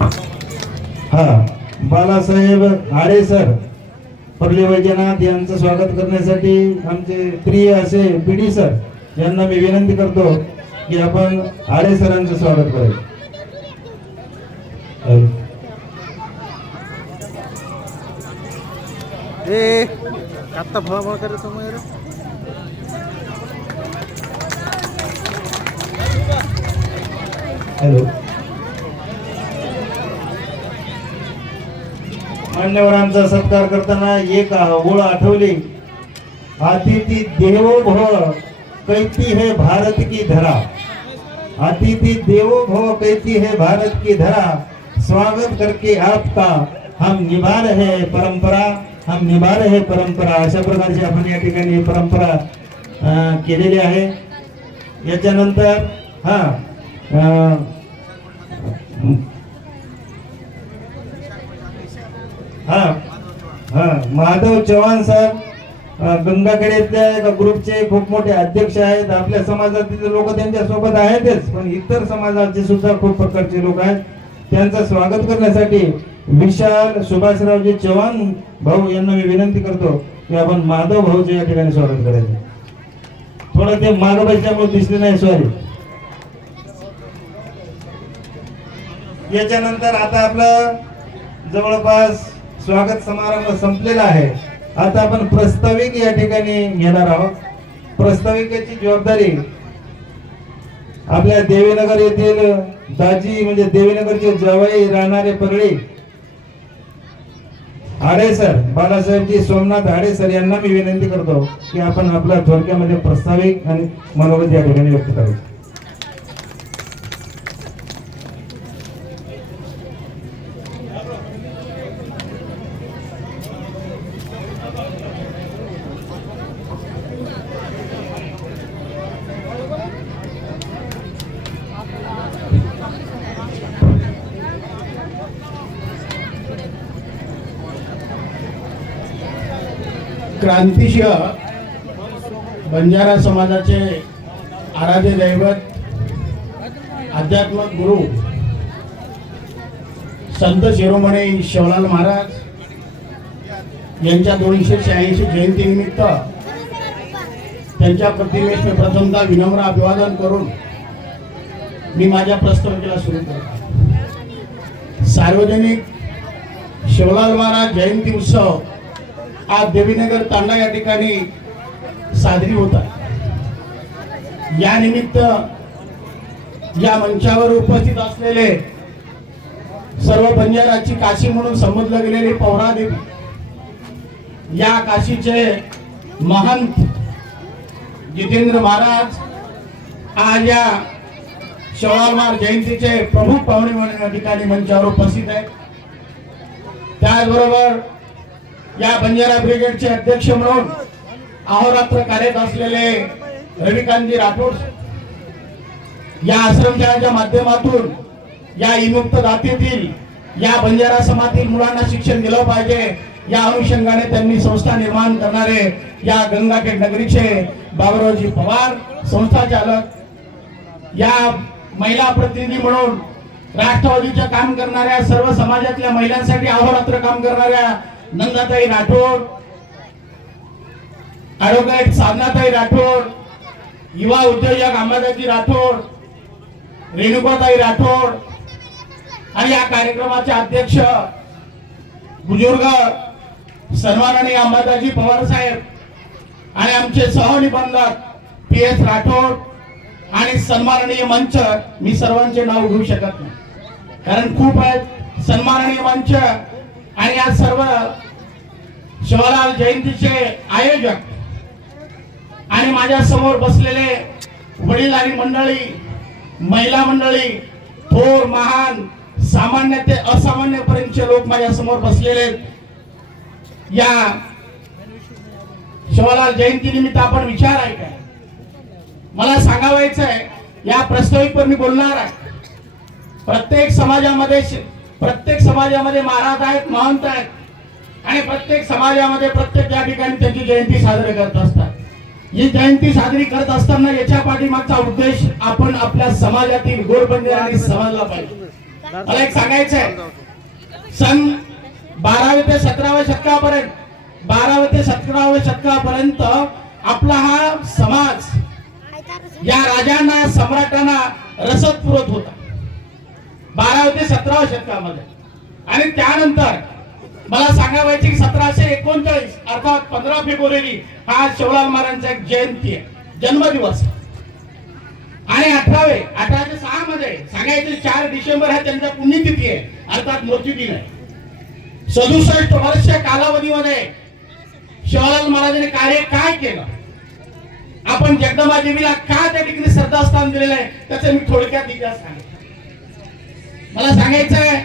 हा बालासाहेब आडे सर परली वैजनाथ यांचं स्वागत करण्यासाठी आमचे प्रिय असे पीडी सर यांना मी विनंती करतो की आपण आडे सरांचं स्वागत करायचं. आता फळाफळ करायचं मग हॅलो मान्यवरांचा सत्कार करताना एक ओळ आठवली. अतिथी देवो भव कैती है भारत की धरा. अतिथि देवो भव कैती है भारत की धरा. स्वागत करके आपका हम निभा रहे परंपरा. हम निभा रहे परंपरा. अशा प्रकारची आपण या ठिकाणी परंपरा केलेली आहे. याच्यानंतर माधव चव्हाण सर गंगाखेड्यातल्या एका ग्रुपचे खूप मोठे अध्यक्ष आहेत. आपल्या समाजातील लोक त्यांच्या सोबत आहेतच, पण इतर समाजाचे सुद्धा खूप प्रकारचे लोक आहेत. त्यांचं स्वागत करण्यासाठी विशाल सुभाषरावजी चव्हाण भाऊ यांना मी विनंती करतो की आपण माधव भाऊचे या ठिकाणी स्वागत करायचं. थोडं ते मागं बसल्यामुळे दिसले नाही, सॉरी. याच्यानंतर आता आपलं जवळपास स्वागत समारंभ संपलेला आहे. आता आपण प्रस्ताविक या ठिकाणी घेणार आहोत. प्रस्ताविकेची जबाबदारी आपल्या देवीनगर येथील दाजी म्हणजे देवीनगरचे जवाई राहणारे परळी आडे सर बालासाहेबजी सोमनाथ आडे सर यांना मी विनंती करतो की आपण आपल्या थोडक्यामध्ये प्रस्ताविक आणि मनोगत या ठिकाणी व्यक्त करायचं. क्रांतिसिंह बंजारा समाजाचे आराध्य दैवत आध्यात्मिक गुरु संत शिरोमणी शिवलाल महाराज यांच्या 286 जयंतीनिमित्त त्यांच्या प्रतिमेस मी प्रथमतः विनम्र अभिवादन करून मी माझ्या प्रस्तावनेला सुरू करतो. सार्वजनिक शिवलाल महाराज जयंती उत्सव आज देवीनगर तांडा या ठिकाणी साजरी होत आहे. या निमित्त या मंचावर उपस्थित असलेले सर्व बंजाराची काशी म्हणून संबोधले गेलेले पौरादेवी, या काशीचे महंत जितेंद्र महाराज आज या शिवलाल महाराज जयंतीचे प्रमुख पाहुणे म्हणून या ठिकाणी मंचावर उपस्थित आहेत. त्याचबरोबर या बंजारा ब्रिगेडचे अध्यक्ष म्हणून अहोरात्र कार्यरत असलेले रविकांतजी राठोड, या आश्रमशाळेच्या माध्यमातून या विमुक्त जातीतील या बंजारा समाजातील मुलांना शिक्षण दिलं पाहिजे या अनुषंगाने त्यांनी संस्था निर्माण करणारे या गंगाखेड नगरीचे बाबुरावजी पवार संस्था चालक, या महिला प्रतिनिधी म्हणून राष्ट्रवादीचे काम करणाऱ्या सर्व समाजातल्या महिलांसाठी अहोरात्र काम करणाऱ्या नंदाताई राठोड, ॲडव्होकेट साधनाताई राठोड, युवा उद्योजक अंबादाजी राठोड, रेणुकाताई राठोड आणि या कार्यक्रमाचे अध्यक्ष बुजुर्ग सन्माननीय अंबादाजी पवार साहेब आणि आमचे सहनिबंधक PS राठोड आणि सन्माननीय मंच, मी सर्वांचे नाव घेऊ शकत नाही कारण खूप आहेत. सन्माननीय मंच आणि या सर्व शिवलाल जयंतीचे आयोजक आणि माझ्या समोर बसलेले वडीलधारी मंडळी, महिला मंडळी, थोर महान सामान्य ते असामान्य पर्यंतचे लोक माझ्या समोर बसलेले. या शिवलाल जयंती निमित्त आपण विचार आहे काय मला सांगावायचं आहे. या प्रस्ताविकवर मी बोलणार आहे. प्रत्येक समाजामध्ये महाराज आहेत, महंत आहेत आणि प्रत्येक समाजामध्ये प्रत्येक या ठिकाणी त्यांची जयंती साजरी करत असतात. ही जयंती साजरी करत असताना याच्या पाठीमागचा उद्देश आपण आपल्या समाजातील गोरबंदिरांनी समजला पाहिजे. मला एक सांगायचं आहे, सन 12व्या ते 17व्या शतकापर्यंत 12व्या ते 17व्या शतकापर्यंत आपला हा समाज या राजांना सम्राटांना रसद पुरवत होता 12व्या ते 17व्या शतकामध्ये. आणि त्यानंतर मला सांगायचे की 1739 अर्थात 15 फेब्रुवारी हा शिवलाल महाराजांचा एक जयंती आहे, जन्मदिवस. आणि 1806 मध्ये सांगायचे 4 डिसेंबर हा त्यांचा पुण्यतिथी आहे, अर्थात मृत्यूदिन आहे. 67 वर्ष कालावधीमध्ये शिवलाल महाराजांनी कार्य काय केलं, आपण जगदंबा देवीला का त्या ठिकाणी श्रद्धास्थान दिलेलं आहे, त्याचं मी थोडक्यात इतिहास सांगेन. मला सांगायचं आहे,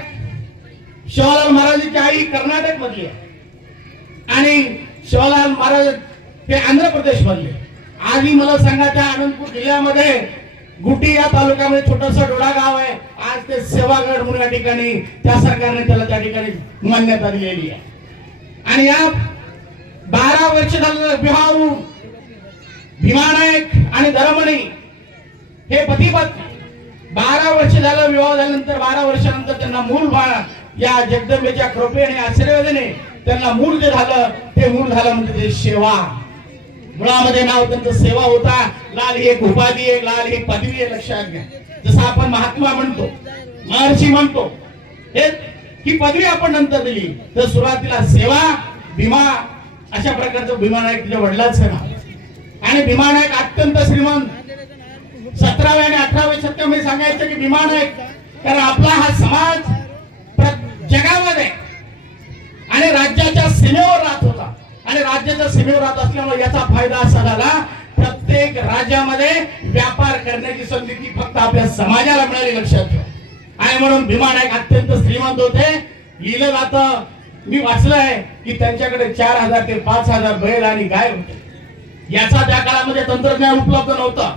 शिवलाल महाराजांची आई कर्नाटक मधली आहे आणि शिवलाल महाराज हे आंध्र प्रदेश मधले. आधी मला सांगा, त्या अनंतपूर जिल्ह्यामध्ये गुटी या तालुक्यामध्ये छोटस डोडा गाव आहे, आज ते सेवागड म्हणून या ठिकाणी त्या सरकारने त्याला त्या ठिकाणी मान्यता दिलेली आहे. आणि या 12 वर्ष झालेलं विवाह होऊन भीमा नाईक आणि धरमणी हे पती पत्नी 12 वर्ष झालं विवाह झाल्यानंतर 12 वर्षानंतर त्यांना मूल बाळ या जगदंबेच्या कृपेने आशीर्वादाने त्यांना मूल जे झालं ते मूल झालं म्हणजे ते सेवा. मुळामध्ये नाव त्यांचं सेवा होता. लाल ही एक उपाधी आहे, लाल ही पदवी आहे, लक्षात घ्या. जसं आपण महात्मा म्हणतो, महर्षी म्हणतो, हे ही पदवी आपण नंतर दिली, तर सुरुवातीला सेवा भीमा अशा प्रकारचं भीमा नाईक तुझ्या वडिलांचं नाव. आणि भीमा नाईक अत्यंत श्रीमंत. 17व्या आणि 18व्या शतकामध्ये सांगायचं की भीमा नाईक, कारण आपला हा समाज जगामध्ये आणि राज्याच्या सीमेवर राहत होता आणि राज्याच्या सीमेवर राहत असल्यामुळे याचा फायदा असा झाला, प्रत्येक राज्यामध्ये व्यापार करण्याची संधी ती फक्त आपल्या समाजाला मिळाली, लक्षात ठेवा. आणि म्हणून भीमा नाईक अत्यंत श्रीमंत होते. लिहिलं जातं, मी वाचलंय की त्यांच्याकडे 4000 ते 5000 बैल आणि गाय होते. याचा त्या काळामध्ये तंत्रज्ञान उपलब्ध नव्हतं.